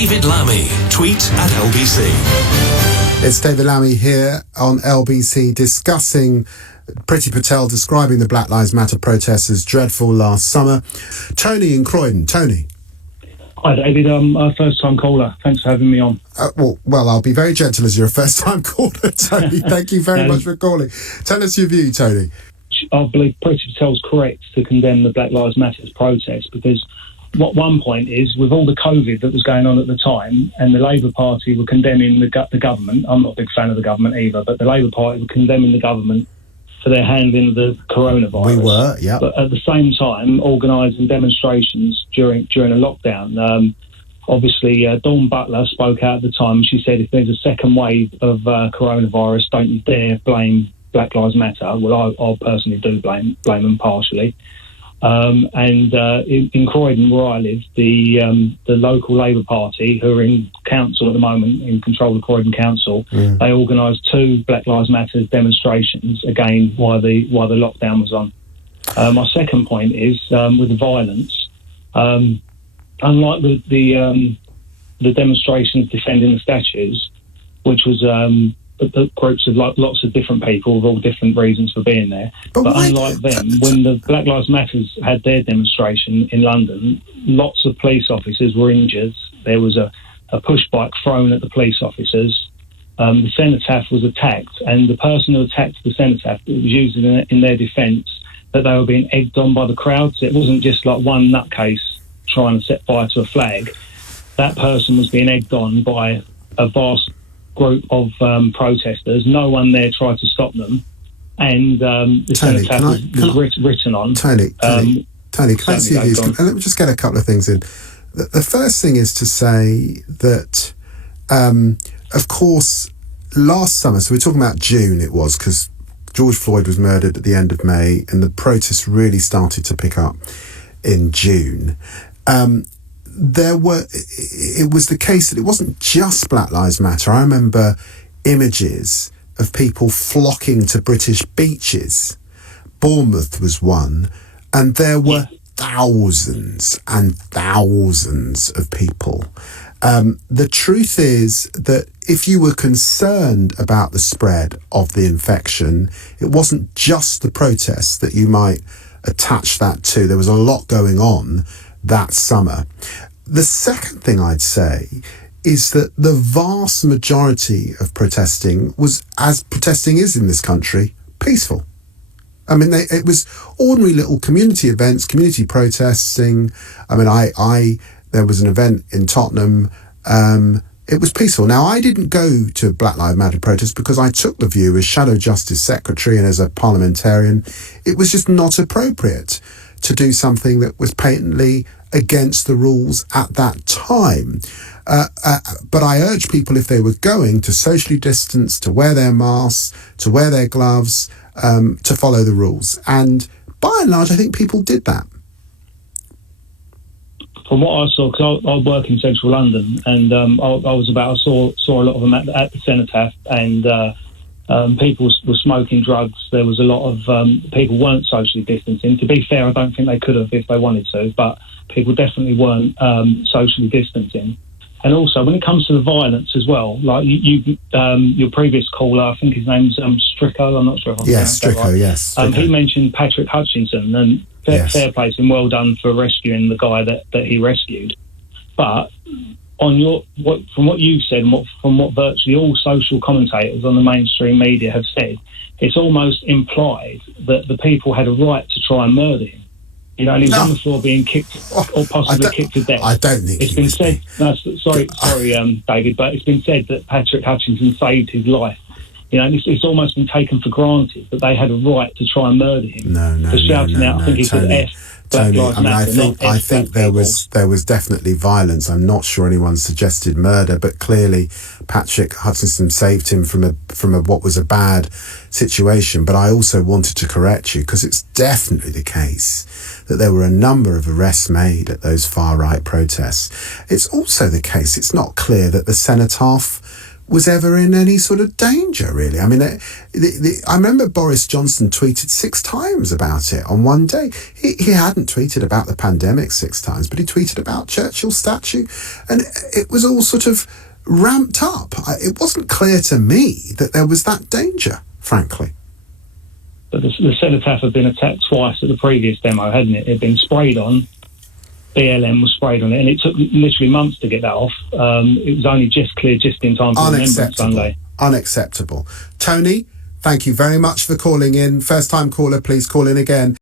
David Lammy. Tweet at LBC. It's David Lammy here on LBC discussing Priti Patel describing the Black Lives Matter protests as dreadful last summer. Tony in Croydon. Tony. Hi David, I'm a first-time caller. Thanks for having me on. Well, I'll be very gentle as you're a first-time caller, Tony. Thank you very much for calling. Tell us your view, Tony. I believe Priti Patel's correct to condemn the Black Lives Matter protest, because what one point is, with all the COVID that was going on at the time, and the Labour Party were condemning the government. I'm not a big fan of the government either, but the Labour Party were condemning the government for their handling of the coronavirus. We were, yeah. But at the same time, organising demonstrations during a lockdown. Obviously, Dawn Butler spoke out at the time. She said, if there's a second wave of coronavirus, don't you dare blame Black Lives Matter. Well, I personally do blame them partially. In Croydon, where I live, the local Labour Party, who are in council at the moment, in control of Croydon Council, they organised 2 Black Lives Matter demonstrations again while the lockdown was on. My second point is with the violence. Unlike the demonstrations defending the statues, which was groups of lots of different people with all different reasons for being there. But unlike them, when the Black Lives Matter had their demonstration in London, lots of police officers were injured. There was a push bike thrown at the police officers. The cenotaph was attacked, and the person who attacked the cenotaph, it was used in their defence that they were being egged on by the crowd. So it wasn't just like one nutcase trying to set fire to a flag. That person was being egged on by a vast group of protesters. No one there tried to stop them, and the cenotaph was written on. Tony, can I see you? Let me just get a couple of things in. The first thing is to say that, of course, last summer, so we're talking about June it was, because George Floyd was murdered at the end of May, and the protests really started to pick up in June. It was the case that it wasn't just Black Lives Matter. I remember images of people flocking to British beaches. Bournemouth was one, and there were thousands and thousands of people. The truth is that if you were concerned about the spread of the infection, it wasn't just the protests that you might attach that to. There was a lot going on that summer. The second thing I'd say is that the vast majority of protesting was, as protesting is in this country, peaceful. I mean, it was ordinary little community events, community protesting. I mean, there was an event in Tottenham. It was peaceful. Now, I didn't go to Black Lives Matter protests because I took the view as Shadow Justice Secretary and as a parliamentarian, it was just not appropriate to do something that was patently against the rules at that time. But I urge people, if they were going, to socially distance, to wear their masks, to wear their gloves, to follow the rules. And by and large, I think people did that. From what I saw, because I work in central London, and I saw a lot of them at the cenotaph, and people were smoking drugs. There was a lot of people weren't socially distancing. To be fair, I don't think they could have if they wanted to, but people definitely weren't socially distancing. And also, when it comes to the violence as well, like your previous caller, I think his name's Stricko. I'm not sure if I'm pronouncing that right. Yes. He mentioned Patrick Hutchinson, and fair play and well done for rescuing the guy that he rescued. But from what you've said, and from what virtually all social commentators on the mainstream media have said, it's almost implied that the people had a right to try and murder him. You know, and he was on the floor being kicked or possibly kicked to death. I don't think it's been said. No, sorry, David, but it's been said that Patrick Hutchinson saved his life. You know, and it's almost been taken for granted that they had a right to try and murder him. For shouting out, I think he said F. Tony, I think there was definitely violence. I'm not sure anyone suggested murder, but clearly Patrick Hutchinson saved him from what was a bad situation. But I also wanted to correct you, because it's definitely the case that there were a number of arrests made at those far right protests. It's also the case, it's not clear that the cenotaph was ever in any sort of danger, really. I mean, I remember Boris Johnson tweeted 6 times about it on one day. He hadn't tweeted about the pandemic 6 times, but he tweeted about Churchill's statue, and it was all sort of ramped up. It wasn't clear to me that there was that danger, frankly. But the cenotaph had been attacked twice at the previous demo, hadn't it? It had been sprayed on. BLM was sprayed on it, and it took literally months to get that off. It was only just cleared just in time for Remembrance Sunday. Unacceptable. Tony, thank you very much for calling in. First time caller, please call in again.